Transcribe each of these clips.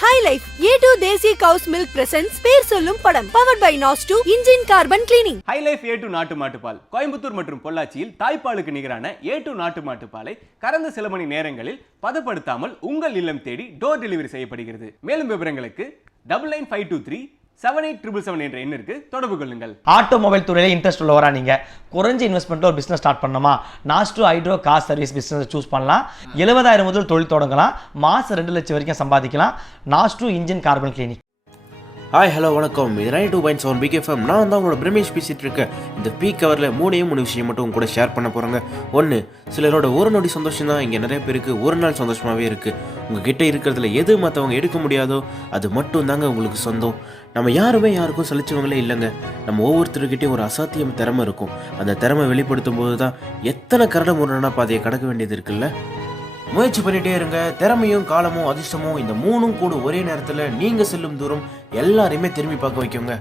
High Life A2 தேசிய கவுஸ் milk presence பேர் சொல்லும் படம் பவர்ட் பை நாஸ்2 engine carbon cleaning. High Life A2 நாட்டு மாட்டுப்பால் கோயம்புத்தூர் மற்றும் பொள்ளாச்சியில் தாய்ப்பாலுக்கு நிகரான A2 நாட்டு மாட்டுப்பாலை கடந்த சில மணி நேரங்களில் பதப்படுத்தாமல் உங்கள் இல்லம் தேடி டோர் டெலிவரி செய்யப்படுகிறது. மேலும் விவரங்களுக்கு 99523 7877 என்ற எண்ணிற்கு தொடர்பு கொள்ளுங்கள். ஆட்டோமொபைல் துறையில இன்ட்ரெஸ்ட் உள்ளவரா நீங்க குறைஞ்ச இன்வெஸ்ட்மெண்ட்ல ஒரு பிசினஸ் ஸ்டார்ட் பண்ணணுமா? நாஸ்2 hydro car service business choose பண்ணலாம். 70,000 முதல் தொழில் தொடங்கலாம். மாசம் 2 லட்சம் வரைக்கும் சம்பாதிக்கலாம். நாஸ்2 engine carbon clinic. Hi hello வணக்கம், இது 92.7 பிக் எஃப்எம். நான் தான் உங்களோட பிரமேஷ் பேசிகிட்டு இருக்கேன். இந்த பீக் கவரில் மூணு விஷயம் மட்டும் கூட ஷேர் பண்ண போகிறாங்க. ஒன்று, சிலரோட ஒரு நொடி சந்தோஷம் தான் இங்கே நிறைய பேருக்கு ஒரு நாள் சந்தோஷமாகவே இருக்குது. உங்ககிட்ட இருக்கிறதுல எது மற்றவங்க எடுக்க முடியாதோ அது மட்டும் தாங்க உங்களுக்கு சொந்தம். நம்ம யாருமே யாருக்கும் சலிச்சவங்களே இல்லைங்க. நம்ம ஒவ்வொருத்தருக்கிட்டையும் ஒரு அசாத்தியம் திறமை இருக்கும். அந்த திறமை வெளிப்படுத்தும் போது தான் எத்தனை கரட முரணா பாதையை கடக்க வேண்டியது இருக்குல்ல. முயற்சி பண்ணிட்டே இருங்க. திறமையும் காலமும் அதிர்ஷ்டமும் இந்த மூணும் கூட ஒரே நேரத்தில் நீங்கள் செல்லும் தூரம் எல்லாரையுமே திரும்பி பார்க்க வைக்குங்க.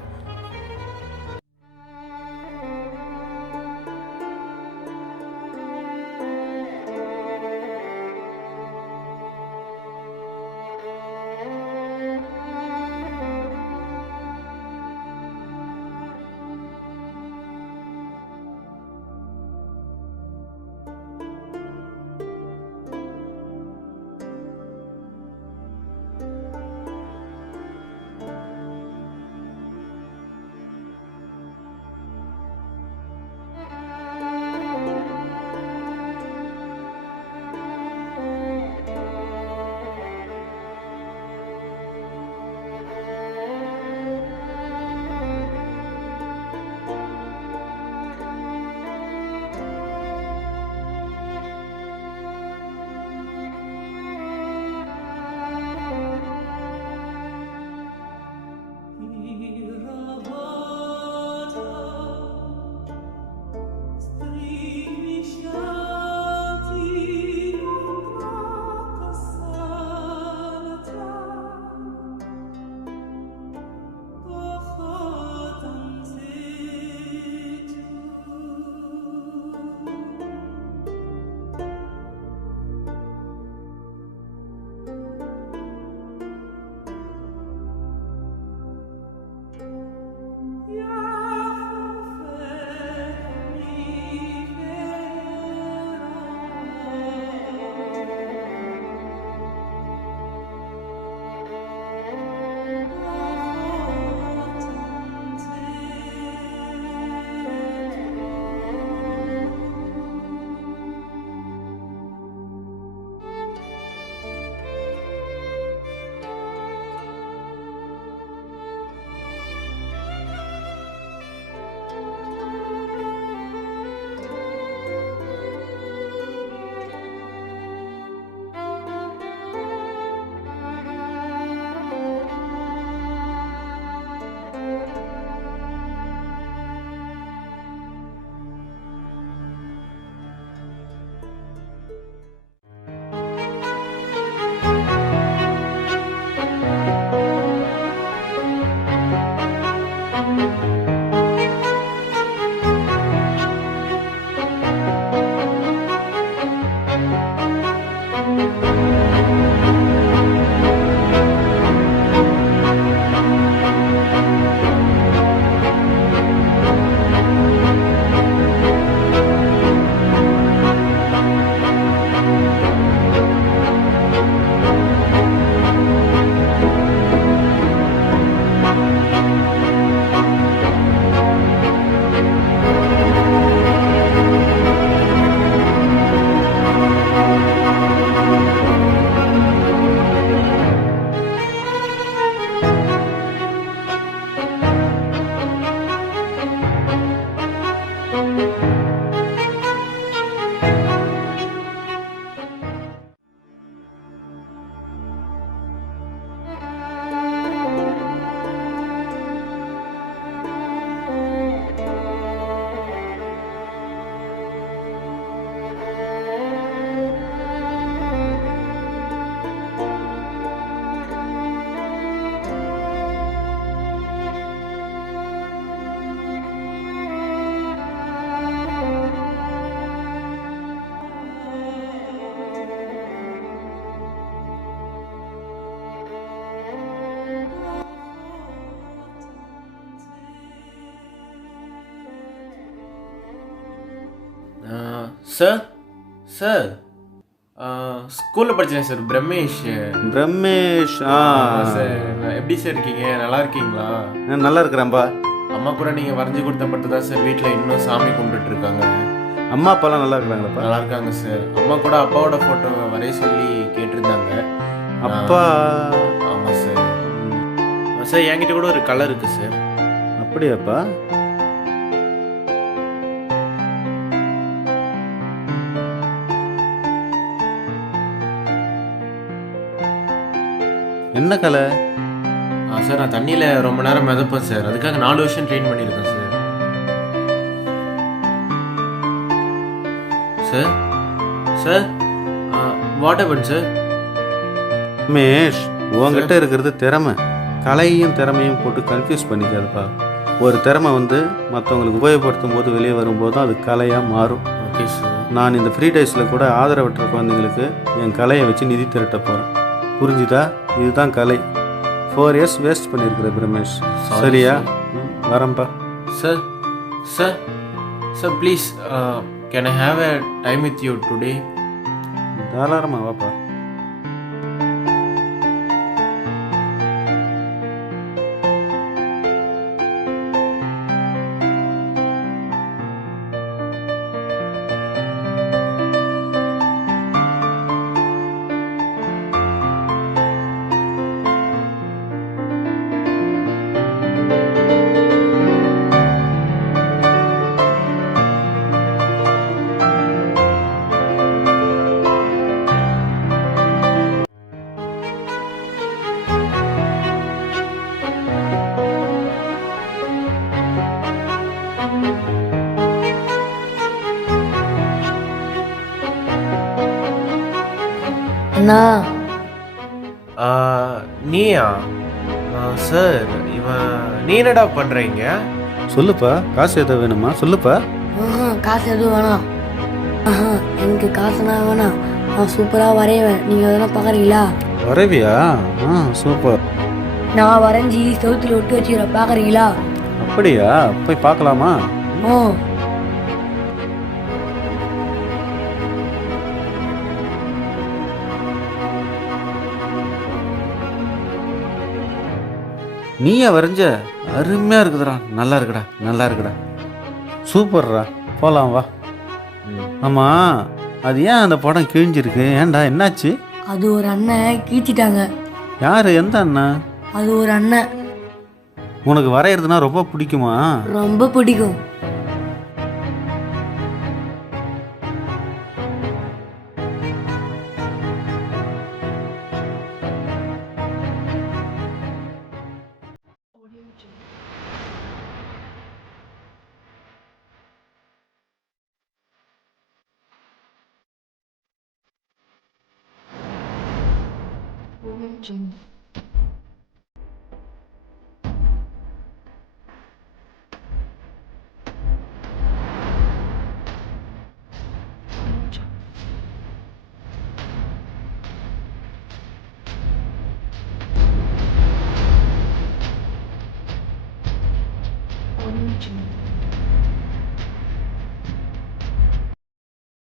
சார் சார் ஸ்கூலில் படித்தேன் சார் பிரமேஷ். பிரமேஷ் சார் எப்படி சார் இருக்கீங்க? நல்லா இருக்கீங்களா? நல்லா இருக்கிறேன்ப்பா. அம்மா கூட நீங்கள் வரைஞ்சி கொடுத்த மட்டும் தான் சார் வீட்டில் இன்னும் சாமி கும்பிட்டுட்டு இருக்காங்க. அம்மா அப்பாலாம் நல்லா இருக்கிறாங்களாப்பா? நல்லா இருக்காங்க சார். அம்மா கூட அப்பாவோட ஃபோட்டோ வரைய சொல்லி கேட்டிருந்தாங்க. அப்பா? ஆமாம் சார். சார் என்கிட்ட கூட ஒரு கலர் இருக்குது சார். அப்படியாப்பா? என்ன கலை? சார் நான் தண்ணியில் ரொம்ப நேரம் மிதப்பேன் சார். அதுக்காக 4 வருஷம் ட்ரெயின் பண்ணியிருக்கேன் sir. Sir sir what happen sir? Ramesh, உங்ககிட்ட இருக்கிறது திறமை. கலையும் திறமையும் போட்டு கன்ஃபியூஸ் பண்ணிக்காதுப்பா. ஒரு திறமை வந்து மற்றவங்களுக்கு உபயோகப்படுத்தும் போது வெளியே வரும்போது அது கலையாக மாறும். Okay sir. நான் இந்த ஃப்ரீ டேஸில் கூட ஆதரவற்ற குழந்தைங்களுக்கு என் கலையை வச்சு நிதி திரட்ட போகிறேன். புரிஞ்சுதா? இதுதான் கலை. 4 இயர்ஸ் வேஸ்ட் பண்ணியிருக்கிற பிரமேஷ். சரியா? வரேன்ப்பா. Sir sir sir please can I have a time with you today? தாராளமாக வாப்பா. அண்ணா நீயா? சார் நீ என்னடா பண்ணுறீங்க? சொல்லுப்பா, காசு எதாவது வேணுமா? சொல்லுப்பா. காசு எதுவும் வேணாம். எனக்கு காசுனா வேணாம். நான் சூப்பராக வரைவேன். நீங்கள் அதெல்லாம் பார்க்குறீங்களா? வரவியா? சூப்பர். நான் வரைஞ்சி செவுத்துல ஒட்டி வச்சுக்கிறேன், பார்க்குறீங்களா? அப்படியா? போய் பார்க்கலாமா? நீயா வரைஞ்ச? அருமையாக இருக்குதுடா. நல்லா இருக்குடா, நல்லா இருக்குடா, சூப்பர்ரா. போகலாம் வா. ஆமாம், அது ஏன் அந்த படம் கிழிஞ்சிருக்கு? ஏன்டா, என்னாச்சு? அது ஒரு அண்ணன் கீச்சிட்டாங்க. யார்? எந்த அண்ணன்? அது ஒரு அண்ணன். உனக்கு வரைகிறதுனா ரொம்ப பிடிக்குமா? ரொம்ப பிடிக்கும்.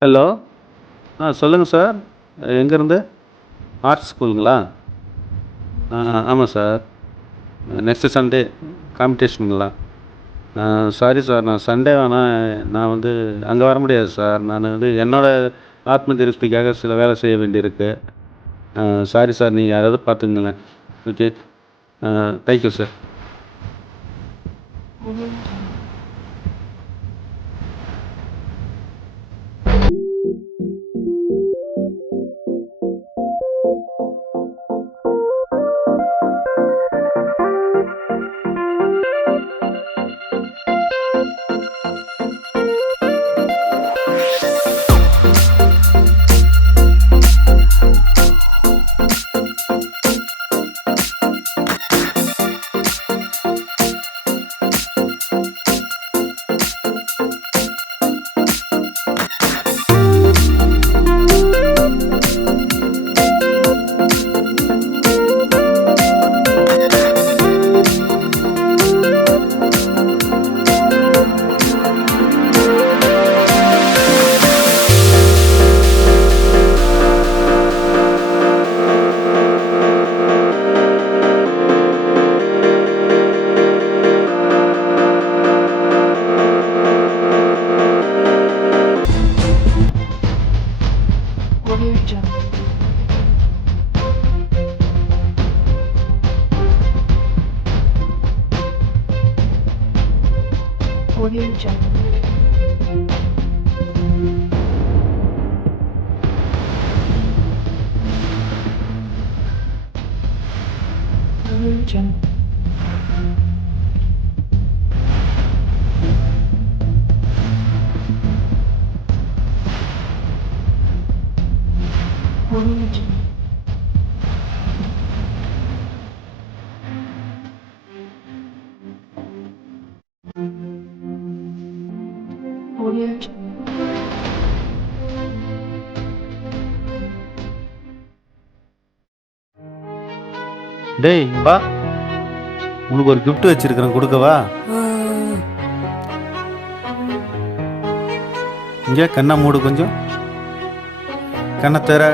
ஹலோ, சொல்லுங்கள் சார். எங்கேருந்து? ஆர்ட் ஸ்கூலுங்களா? ஆமாம் சார். நெக்ஸ்ட்டு சண்டே காம்படிஷனுங்களா? சாரி சார், நான் சண்டே வேணால் நான் வந்து அங்கே வர முடியாது சார். நான் வந்து என்னோடய ஆத்ம திருப்திக்காக சில வேலை செய்ய வேண்டியிருக்கு. சாரி சார், நீங்கள் யாராவது பார்த்துங்களேன். Okay, thank you sir. டேய் வா, உனக்கு ஒரு gift வச்சிருக்கிறேன், கொடுக்கவா? இங்கே கண்ணை மூடு, கொஞ்சம் கண்ணை தர.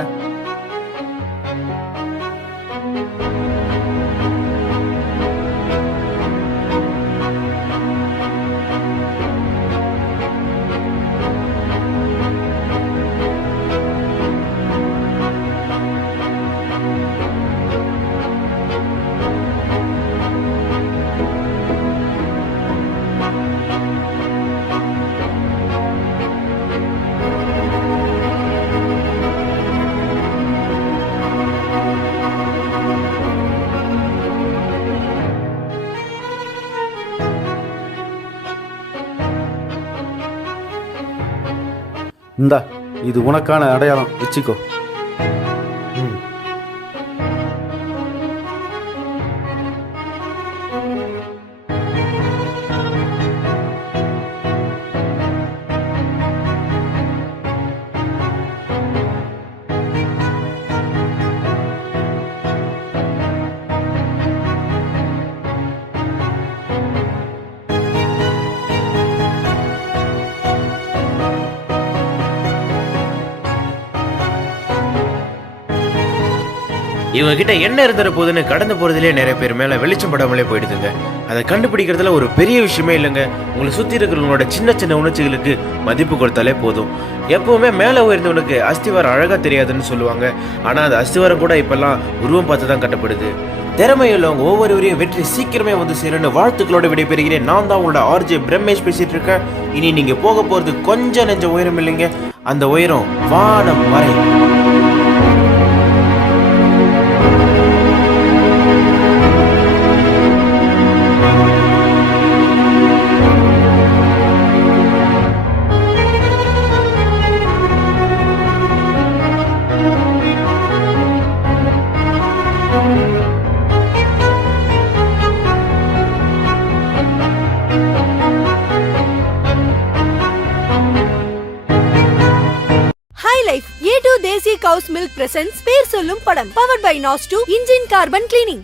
இந்தா, இது உனக்கான அடையாளம், வச்சுக்கோ. இவங்க கிட்ட என்ன இருந்துற போதுன்னு கடந்து போறதுலேயே நிறைய பேர் மேல வெளிச்சம் படாமலே போயிடுதுங்க. அதை கண்டுபிடிக்கிறதுல ஒரு பெரிய விஷயமே இல்லைங்க. உங்களை சுத்தி இருக்கிறவங்களோட சின்ன சின்ன உணர்ச்சிகளுக்கு மதிப்பு கொடுத்தாலே போதும். எப்பவுமே மேல உயர்ந்தவனுக்கு அஸ்திவாரம் அழகா தெரியாதுன்னு சொல்லுவாங்க. ஆனா அந்த அஸ்திவாரம் கூட இப்பெல்லாம் உருவம் பார்த்து தான் கட்டப்படுது. திறமையுள்ளவங்க ஒவ்வொருவரையும் வெற்றி சீக்கிரமே வந்து சேரணும் வாழ்த்துக்களோட விடைபெறுகிறேன். நான் தான் உங்களோட ஆர்ஜே பிரம்மேஷ் பேசிட்டு இருக்கேன். இனி நீங்க போக போறது கொஞ்சம் நெஞ்ச உயரம் இல்லைங்க, அந்த உயரம் வானம் வரை. A2 தேசிய கவுஸ் மில்க் பிரசன்ஸ் பேர் சொல்லும் படம். Powered by Naz 2 engine carbon cleaning.